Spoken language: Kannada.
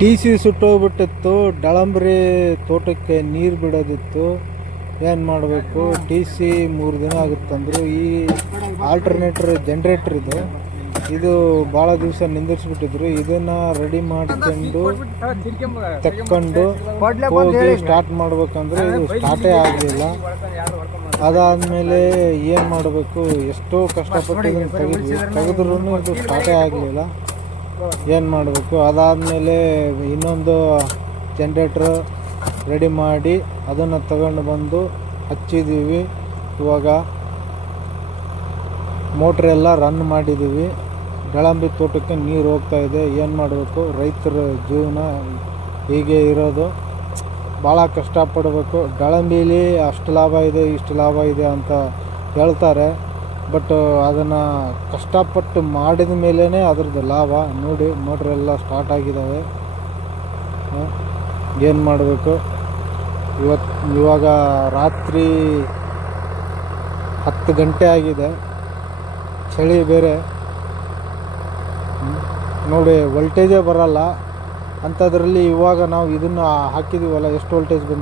T C ಸುಟ್ಟೋಗ್ಬಿಟ್ಟಿತ್ತು. ಡಳಂಬ್ರಿ ತೋಟಕ್ಕೆ ನೀರು ಬಿಡೋದಿತ್ತು. ಏನು ಮಾಡಬೇಕು, ಟಿ ಸಿ 3 ದಿನ ಆಗುತ್ತಂದರು. ಈ ಆಲ್ಟರ್ನೇಟರ್ ಜನ್ರೇಟ್ರ್ ಇದು ಭಾಳ ದಿವಸ ನಿಂದಿರಿಸ್ಬಿಟ್ಟಿದ್ರು. ಇದನ್ನು ರೆಡಿ ಮಾಡ್ಕೊಂಡು ತಕ್ಕೊಂಡು ಹೋಗಿ ಸ್ಟಾರ್ಟ್ ಮಾಡ್ಬೇಕಂದ್ರೆ ಇದು ಸ್ಟಾರ್ಟೇ ಆಗಲಿಲ್ಲ. ಅದಾದಮೇಲೆ ಏನು ಮಾಡಬೇಕು, ಎಷ್ಟೋ ಕಷ್ಟಪಟ್ಟು ತೆಗೆದ್ರೂ ಇದು ಸ್ಟಾರ್ಟೇ ಆಗಲಿಲ್ಲ. ಏನು ಮಾಡಬೇಕು, ಅದಾದಮೇಲೆ ಇನ್ನೊಂದು ಜನ್ರೇಟ್ರ್ ರೆಡಿ ಮಾಡಿ ಅದನ್ನು ತಗೊಂಡು ಬಂದು ಹಚ್ಚಿದ್ದೀವಿ. ಇವಾಗ ಮೋಟ್ರೆಲ್ಲ ರನ್ ಮಾಡಿದ್ದೀವಿ. ಡಳಂಬಿ ತೋಟಕ್ಕೆ ನೀರು ಹೋಗ್ತಾಯಿದೆ. ಏನು ಮಾಡಬೇಕು, ರೈತರ ಜೀವನ ಹೀಗೆ ಇರೋದು. ಭಾಳ ಕಷ್ಟಪಡಬೇಕು. ಡಳಂಬಿಲಿ ಅಷ್ಟು ಲಾಭ ಇದೆ, ಇಷ್ಟು ಲಾಭ ಇದೆ ಅಂತ ಹೇಳ್ತಾರೆ. ಬಟ್ ಅದನ್ನು ಕಷ್ಟಪಟ್ಟು ಮಾಡಿದ ಮೇಲೇ ಅದ್ರದ್ದು ಲಾಭ. ನೋಡಿ, ಮೋಟ್ರೆಲ್ಲ ಸ್ಟಾರ್ಟ್ ಆಗಿದ್ದಾವೆ. ಏನು ಮಾಡಬೇಕು, ಇವಾಗ ರಾತ್ರಿ 10 ಗಂಟೆ ಆಗಿದೆ. ಚಳಿ ಬೇರೆ. ನೋಡಿ, ವೋಲ್ಟೇಜೇ ಬರಲ್ಲ ಅಂಥದ್ರಲ್ಲಿ ಇವಾಗ ನಾವು ಇದನ್ನು ಹಾಕಿದ್ದೀವಲ್ಲ, ಎಷ್ಟು ವೋಲ್ಟೇಜ್ ಬಂದು